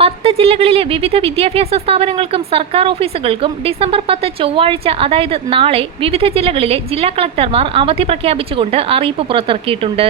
10 ജില്ലകളിലെ വിവിധ വിദ്യാഭ്യാസ സ്ഥാപനങ്ങൾക്കും സർക്കാർ ഓഫീസുകൾക്കും ഡിസംബർ 10 ചൊവ്വാഴ്ച അതായത് നാളെ വിവിധ ജില്ലകളിലെ ജില്ലാ കളക്ടർമാർ അവധി പ്രഖ്യാപിച്ചുകൊണ്ട് അറിയിപ്പ് പുറത്തിറക്കിയിട്ടുണ്ട്.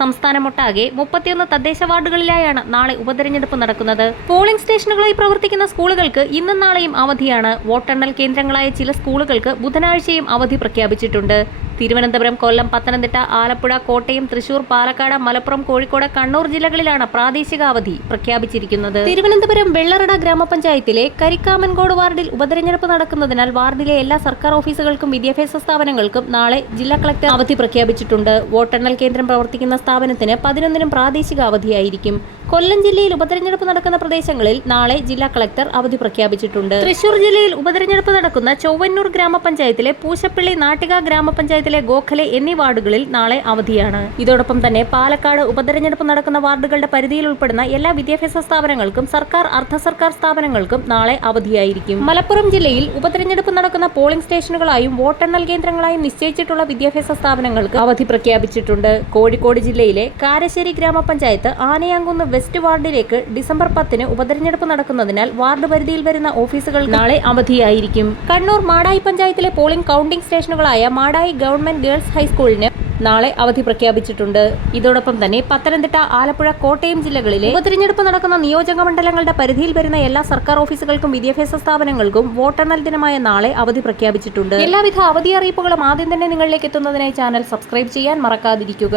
സംസ്ഥാനമൊട്ടാകെ 31 തദ്ദേശ വാർഡുകളിലായാണ് നാളെ ഉപതെരഞ്ഞെടുപ്പ് നടക്കുന്നത്. പോളിംഗ് സ്റ്റേഷനുകളായി പ്രവർത്തിക്കുന്ന സ്കൂളുകൾക്ക് ഇന്നും നാളെയും അവധിയാണ്. വോട്ടെണ്ണൽ കേന്ദ്രങ്ങളായ ചില സ്കൂളുകൾക്ക് ബുധനാഴ്ചയും അവധി പ്രഖ്യാപിച്ചിട്ടുണ്ട്. തിരുവനന്തപുരം, കൊല്ലം, പത്തനംതിട്ട, ആലപ്പുഴ, കോട്ടയം, തൃശൂർ, പാലക്കാട്, മലപ്പുറം, കോഴിക്കോട്, കണ്ണൂർ ജില്ലകളിലാണ് പ്രാദേശിക അവധി പ്രഖ്യാപിച്ചിരിക്കുന്നത്. തിരുവനന്തപുരം വെള്ളറട ഗ്രാമപഞ്ചായത്തിലെ കരിക്കാമൻകോട് വാർഡിൽ ഉപതെരഞ്ഞെടുപ്പ് നടക്കുന്നതിനാൽ വാർഡിലെ എല്ലാ സർക്കാർ ഓഫീസുകൾക്കും വിദ്യാഭ്യാസ സ്ഥാപനങ്ങൾക്കും നാളെ ജില്ലാ കളക്ടർ അവധി പ്രഖ്യാപിച്ചിട്ടുണ്ട്. വോട്ടെണ്ണൽ കേന്ദ്രം പ്രവർത്തിക്കുന്ന സ്ഥാപനത്തിന് 11-നും പ്രാദേശിക അവധിയായിരിക്കും. കൊല്ലം ജില്ലയിൽ ഉപതെരഞ്ഞെടുപ്പ് നടക്കുന്ന പ്രദേശങ്ങളിൽ നാളെ ജില്ലാ കളക്ടർ അവധി പ്രഖ്യാപിച്ചിട്ടുണ്ട്. തൃശൂർ ജില്ലയിൽ ഉപതെരഞ്ഞെടുപ്പ് നടക്കുന്ന ചൊവ്വന്നൂർ ഗ്രാമപഞ്ചായത്തിലെ പൂശപ്പള്ളി, നാട്ടിക ഗ്രാമപഞ്ചായത്തിലെ ഗോഖലെ എന്നീ വാർഡുകളിൽ നാളെ അവധിയാണ്. ഇതോടൊപ്പം തന്നെ പാലക്കാട് ഉപതെരഞ്ഞെടുപ്പ് നടക്കുന്ന വാർഡുകളുടെ പരിധിയിൽ ഉൾപ്പെടുന്ന എല്ലാ വിദ്യാഭ്യാസ സ്ഥാപനങ്ങൾക്കും സർക്കാർ, അർദ്ധ സർക്കാർ സ്ഥാപനങ്ങൾക്കും നാളെ അവധിയായിരിക്കും. മലപ്പുറം ജില്ലയിൽ ഉപതെരഞ്ഞെടുപ്പ് നടക്കുന്ന പോളിംഗ് സ്റ്റേഷനുകളായും വോട്ടെണ്ണൽ കേന്ദ്രങ്ങളായും നിശ്ചയിച്ചിട്ടുള്ള വിദ്യാഭ്യാസ സ്ഥാപനങ്ങൾക്ക് അവധി പ്രഖ്യാപിച്ചിട്ടുണ്ട്. കോഴിക്കോട് ജില്ലയിലെ കാരശ്ശേരി ഗ്രാമപഞ്ചായത്ത് ആനയാങ്കുന്ന് വെസ്റ്റ് വാർഡിലേക്ക് ഡിസംബർ 10-ന് ഉപതെരഞ്ഞെടുപ്പ് നടക്കുന്നതിനാൽ വാർഡ് പരിധിയിൽ വരുന്ന ഓഫീസുകൾ നാളെ അവധിയായിരിക്കും. കണ്ണൂർ മാടായി പഞ്ചായത്തിലെ പോളിംഗ് കൗണ്ടിംഗ് സ്റ്റേഷനുകളായ മാടായി ഗവൺമെന്റ് ഗേൾസ് ഹൈസ്കൂളിന് നാളെ അവധി പ്രഖ്യാപിച്ചിട്ടുണ്ട്. ഇതോടൊപ്പം തന്നെ പത്തനംതിട്ട, ആലപ്പുഴ, കോട്ടയം ജില്ലകളിലെ ഉപതെരഞ്ഞെടുപ്പ് നടക്കുന്ന നിയോജക മണ്ഡലങ്ങളുടെ പരിധിയിൽ വരുന്ന എല്ലാ സർക്കാർ ഓഫീസുകൾക്കും വിദ്യാഭ്യാസ സ്ഥാപനങ്ങൾക്കും വോട്ടെണ്ണൽ ദിനമായ നാളെ അവധി പ്രഖ്യാപിച്ചിട്ടുണ്ട്. എല്ലാവിധ അവധി അറിയിപ്പുകളും ആദ്യം തന്നെ നിങ്ങളിലേക്ക് എത്തുന്നതിനായി ചാനൽ സബ്സ്ക്രൈബ് ചെയ്യാൻ മറക്കാതിരിക്കുക.